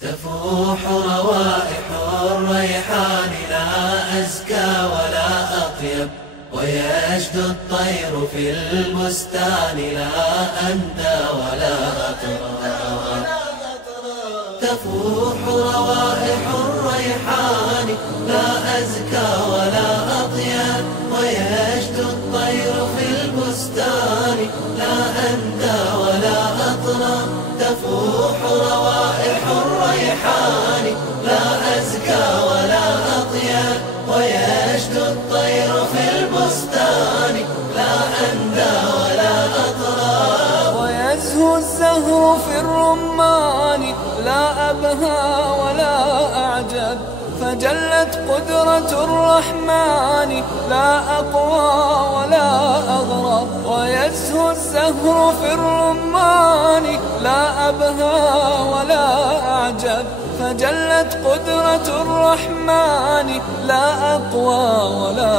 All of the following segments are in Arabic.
تفوح روائح الريحان لا أزكى ولا أطيب، ويشدو الطير في البستان لا أندى ولا أطرى. تفوح روائح الريحان لا أزكى ولا أطيب، ويشدو الطير في البستان لا أندى ولا أطرى. تفوح روائح الريحان لا أزكى ولا أطيب، ويشدو الطير في البستان لا أندى ولا أطرى. ويزهو الزهر في الرمان لا أبهى ولا أعجب، فجلت قدرة الرحمن لا أقوى ولا أغرب. ويزهو الزهر في الرمان لا أبهى ولا أعجب، فجلت قدرة الرحمن لا أقوى ولا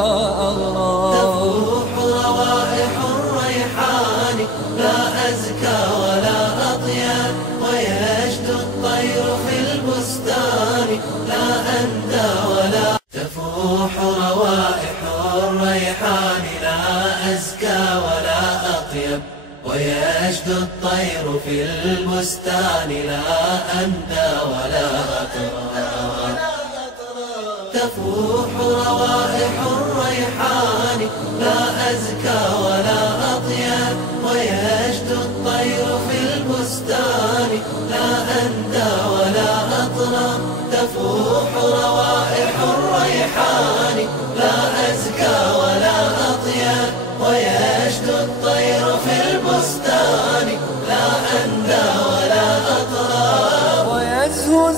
أغرب. تفوح روائح الريحان لا أزكى ولا أطيب، ويشدو الطير في البستان لا أندى ولا. تفوح روائح الريحان لا أزكى ولا أطيب، ويشدو الطير في البستان لا أندى ولا أطرى. تفوح روائح الريحان لا أزكى ولا أطيب، ويشدو الطير في البستان لا أندى ولا أطرى. تفوح روائح الريحان لا أزكى ولا أطيب، ويشدو الطير في البستان لا أندى ولا أطرى. ويزهو